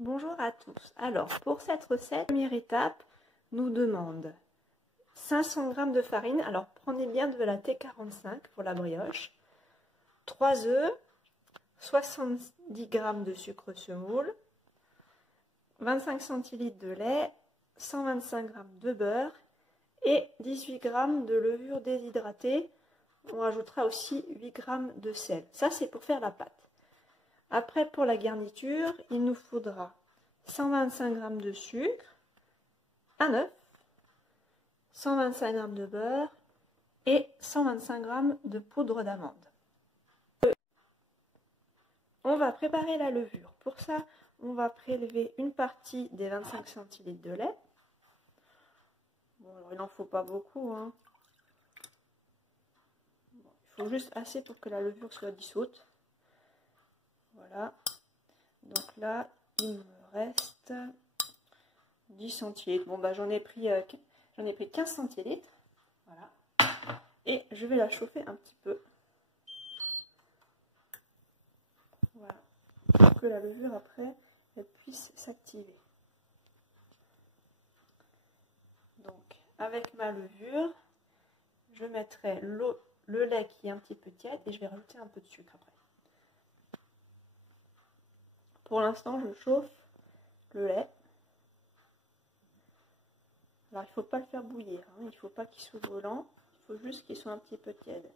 Bonjour à tous. Alors, pour cette recette, première étape nous demande 500 g de farine. Alors, prenez bien de la T45 pour la brioche, 3 œufs, 70 g de sucre semoule, 25 centilitres de lait, 125 g de beurre et 18 g de levure déshydratée. On rajoutera aussi 8 g de sel. Ça, c'est pour faire la pâte. Après, pour la garniture, il nous faudra 125 g de sucre, un œuf, 125 g de beurre et 125 g de poudre d'amande. On va préparer la levure. Pour ça, on va prélever une partie des 25 centilitres de lait. Bon, alors il n'en faut pas beaucoup, hein. Bon, il faut juste assez pour que la levure soit dissoute. Voilà. Donc là, il me reste 10 centilitres. Bon, bah j'en ai pris 15 centilitres. Voilà. Et je vais la chauffer un petit peu. Voilà. Pour que la levure, après, elle puisse s'activer. Donc, avec ma levure, je mettrai le lait qui est un petit peu tiède et je vais rajouter un peu de sucre après. Pour l'instant, je chauffe le lait. Alors, il ne faut pas le faire bouillir, hein. Il ne faut pas qu'il soit brûlant, il faut juste qu'il soit un petit peu tiède.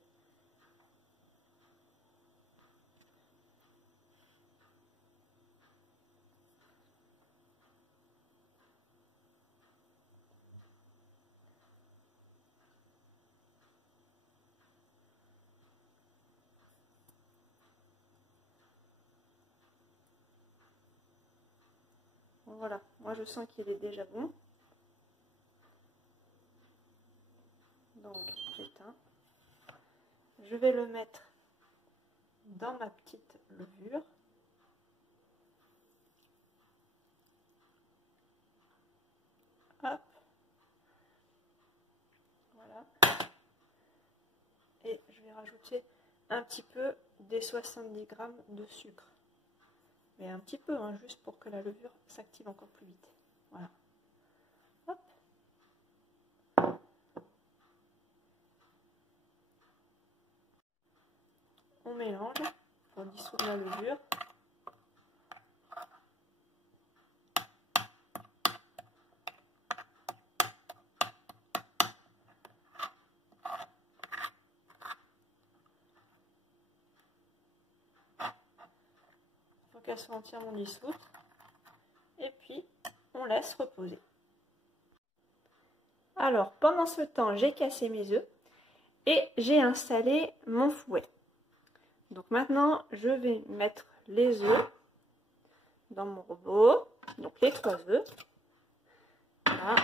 Voilà, moi je sens qu'il est déjà bon. Donc j'éteins. Je vais le mettre dans ma petite levure. Hop. Voilà. Et je vais rajouter un petit peu des 70 g de sucre. Mais un petit peu, hein, juste pour que la levure s'active encore plus vite. Voilà. Hop. On mélange pour dissoudre la levure. Pour qu'elle soit entièrement dissoute. Et puis, on laisse reposer. Alors, pendant ce temps, j'ai cassé mes œufs et j'ai installé mon fouet. Donc maintenant, je vais mettre les œufs dans mon robot, donc les 3 œufs. Voilà.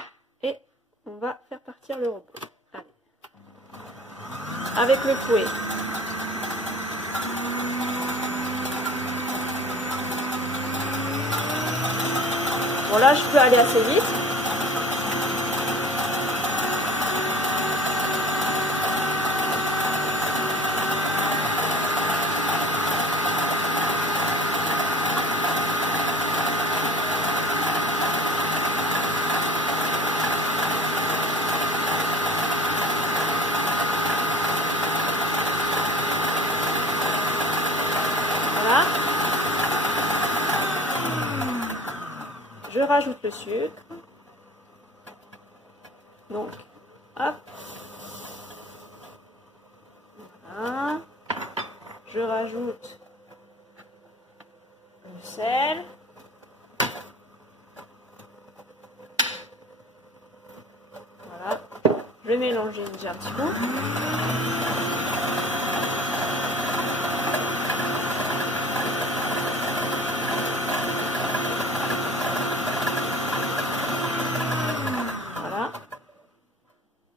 Et on va faire partir le robot. Allez. Avec le fouet. Bon là, je peux aller assez vite. Je rajoute le sucre. Donc, hop. Voilà. Je rajoute le sel. Voilà. Je vais mélanger déjà un petit peu.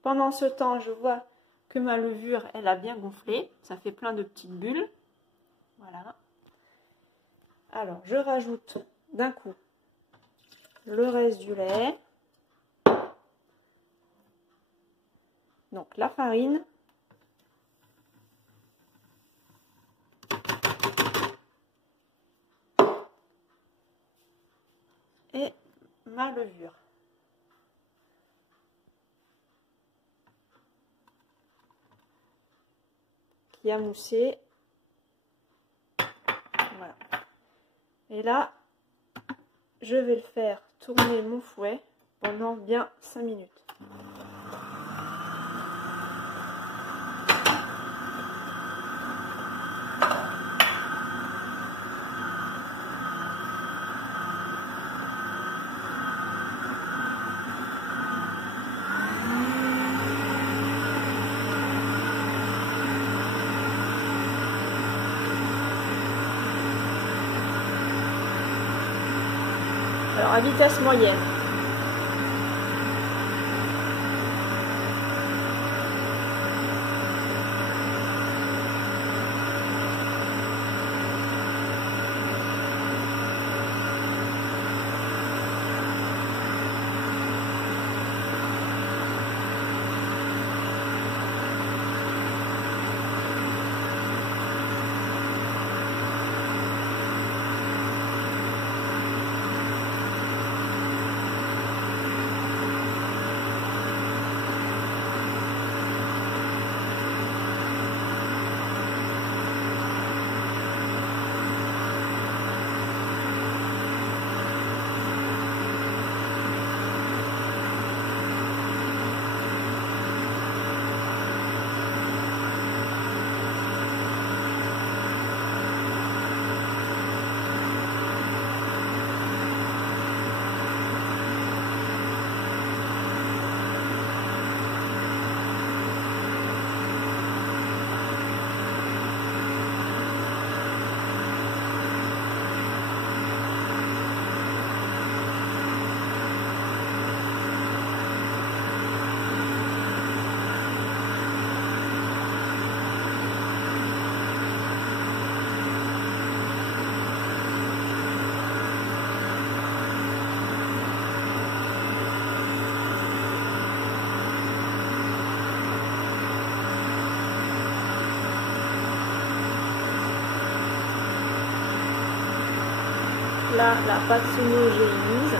Pendant ce temps, je vois que ma levure, elle a bien gonflé. Ça fait plein de petites bulles. Voilà. Alors, je rajoute d'un coup le reste du lait. Donc, la farine. et ma levure. Qui a moussé. Voilà. Et là, je vais le faire tourner mon fouet pendant bien 5 minutes. Alors à vitesse moyenne. Là, la pâte homogénéise.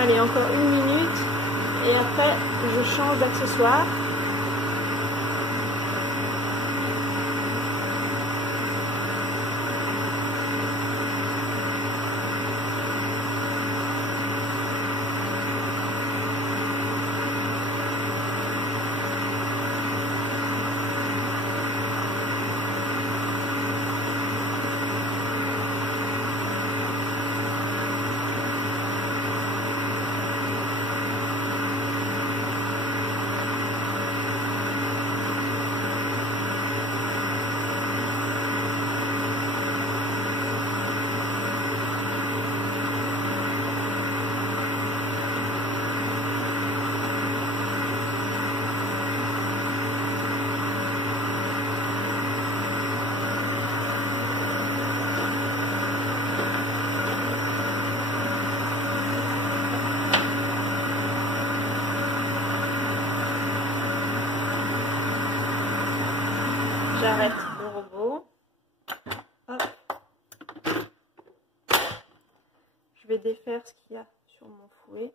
Allez, encore 1 minute et après je change d'accessoire. J'arrête le robot. Hop. Je vais défaire ce qu'il y a sur mon fouet.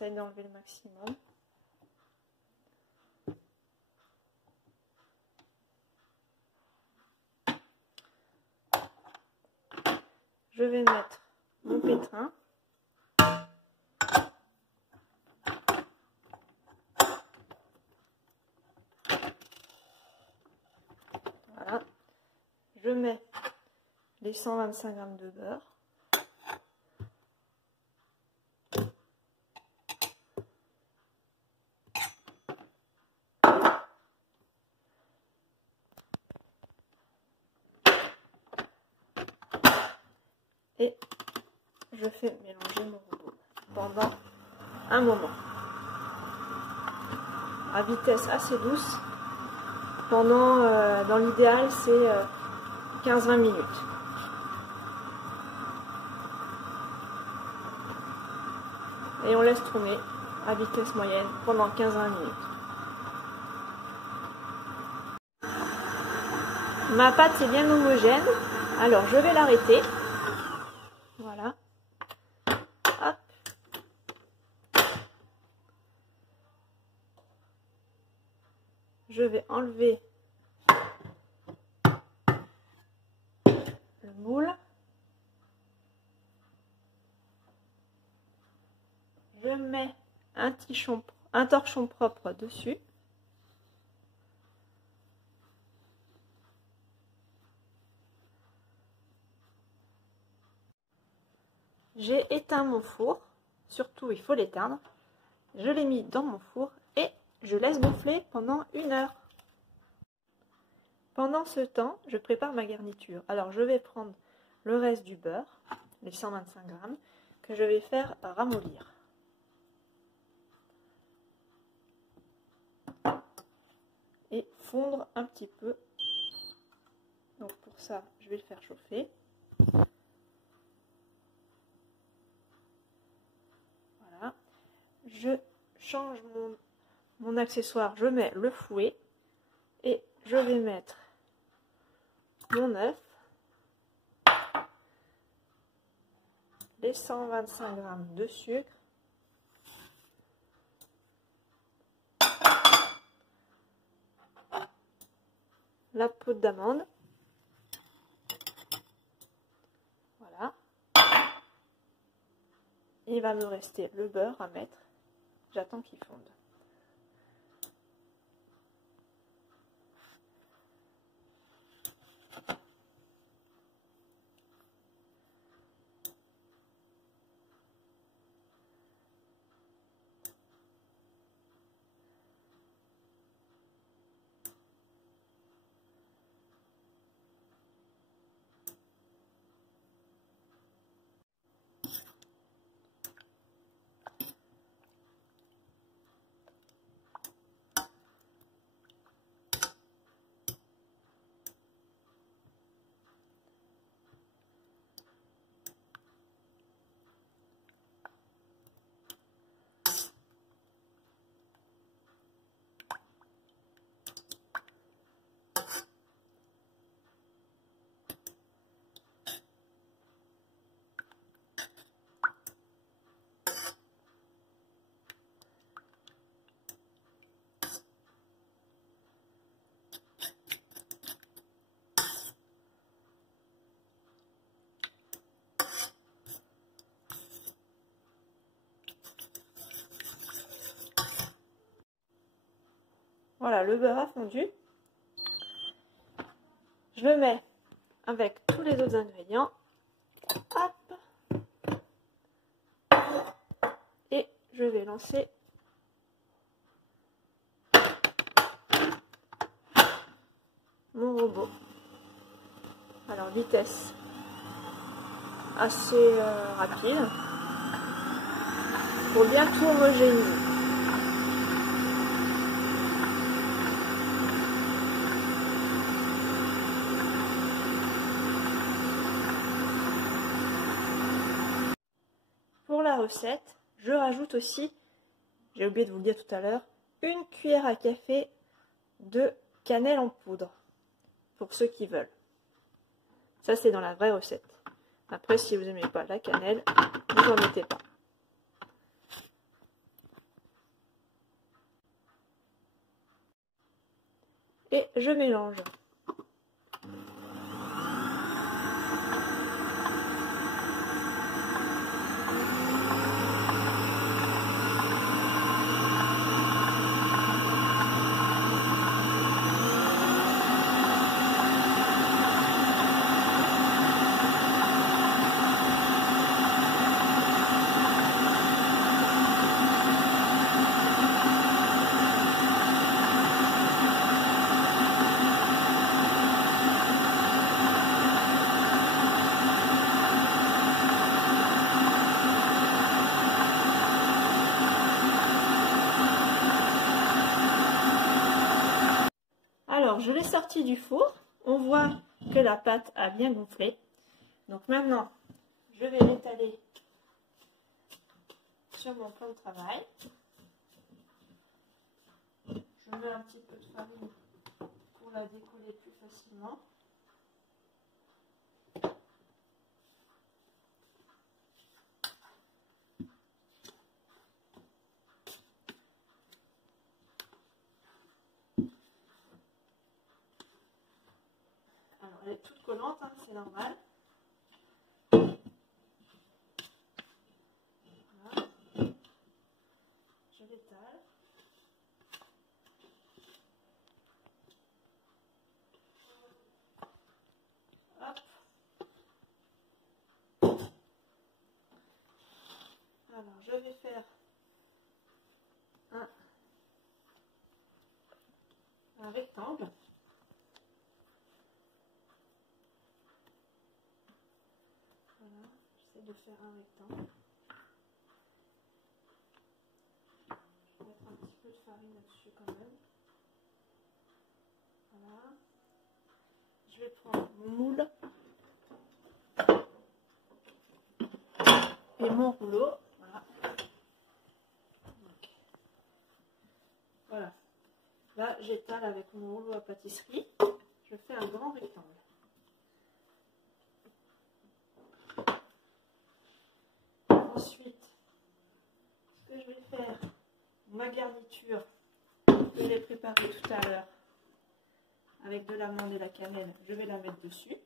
J'essaye d'enlever le maximum. Je vais mettre mon pétrin. Voilà. Je mets les 125 g de beurre. Et je fais mélanger mon robot pendant un moment. À vitesse assez douce. Pendant, dans l'idéal, c'est 15-20 minutes. Et on laisse tourner à vitesse moyenne pendant 15-20 minutes. Ma pâte est bien homogène, alors je vais l'arrêter. Voilà. Hop. Je vais enlever le moule. Je mets un torchon propre dessus. J'ai éteint mon four, surtout il faut l'éteindre. Je l'ai mis dans mon four et je laisse gonfler pendant 1 heure. Pendant ce temps, je prépare ma garniture. Alors je vais prendre le reste du beurre, les 125 g, que je vais faire ramollir. Et fondre un petit peu. Donc pour ça, je vais le faire chauffer. Voilà. Je change mon accessoire, je mets le fouet et je vais mettre mon œuf, les 125 g de sucre, la poudre d'amande, voilà. Il va me rester le beurre à mettre, j'attends qu'il fonde. Voilà, le beurre a fondu. Je le mets avec tous les autres ingrédients. Hop. Et je vais lancer mon robot. Alors, vitesse assez rapide pour bien tout homogénéiser. Pour la recette, je rajoute aussi, j'ai oublié de vous le dire tout à l'heure, 1 cuillère à café de cannelle en poudre, pour ceux qui veulent. Ça, c'est dans la vraie recette. Après, si vous n'aimez pas la cannelle, vous n'en mettez pas. et je mélange. Alors, je l'ai sorti du four. On voit que la pâte a bien gonflé. Donc maintenant, je vais l'étaler sur mon plan de travail. Je mets un petit peu de farine pour la décoller plus facilement. Alors, elle est toute collante, hein, c'est normal. Voilà. Je l'étale. Hop. Alors, je vais faire un rectangle. Voilà, j'essaie de faire un rectangle. Je vais mettre un petit peu de farine là-dessus quand même. Voilà. Je vais prendre mon moule et mon rouleau. Voilà. Donc, voilà. Là, j'étale avec mon rouleau à pâtisserie. Je fais un grand rectangle. Ensuite, ce que je vais faire, ma garniture que j'ai préparée tout à l'heure avec de l'amande et la cannelle, je vais la mettre dessus.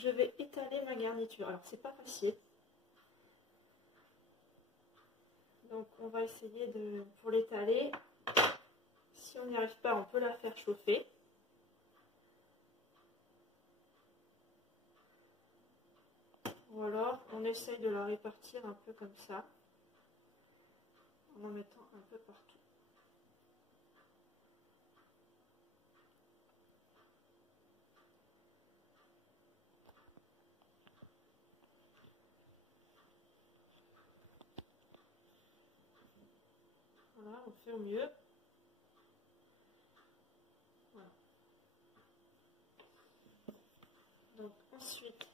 Je vais étaler ma garniture. Alors, c'est pas facile. Donc, on va essayer de, pour l'étaler, si on n'y arrive pas, on peut la faire chauffer. Ou alors, on essaye de la répartir un peu comme ça, en mettant un peu partout. Voilà, on fait au mieux. Voilà. Donc ensuite,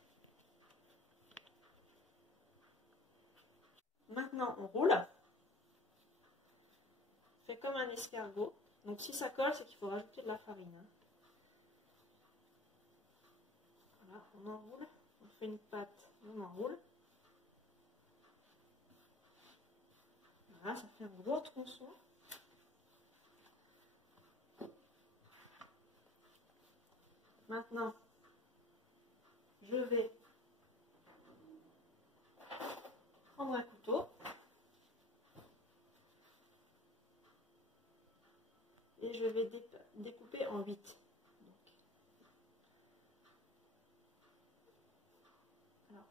maintenant on roule. On fait comme un escargot. Donc si ça colle, c'est qu'il faut rajouter de la farine. Hein. Voilà, on enroule. On fait une pâte, on enroule. Voilà, ça fait un gros tronçon. Maintenant, je vais prendre un couteau et je vais découper en 8. Alors,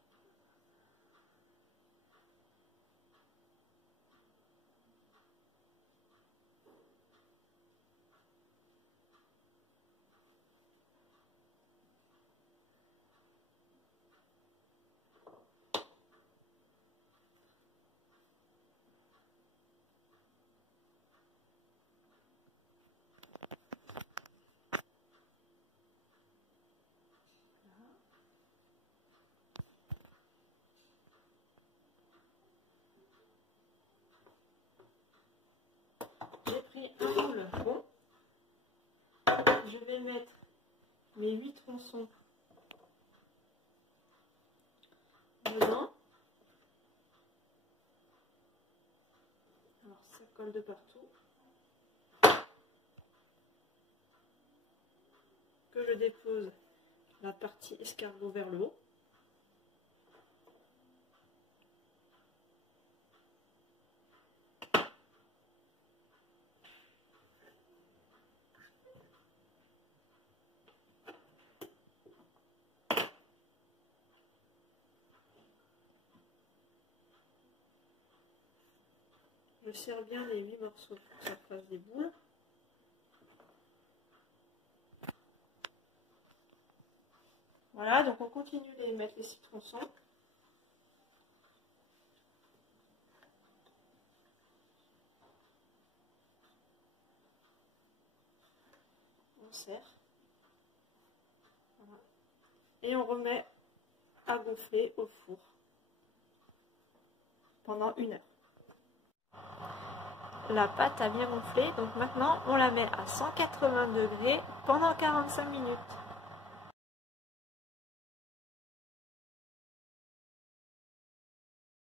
mettre mes 8 tronçons dedans. Alors ça colle de partout. Que je dépose la partie escargot vers le haut. Je serre bien les 8 morceaux pour que ça fasse des boules. Voilà, donc on continue de mettre les 6 tronçons. On serre. Voilà. Et on remet à gonfler au four pendant 1 heure. La pâte a bien gonflé, donc maintenant on la met à 180 degrés pendant 45 minutes.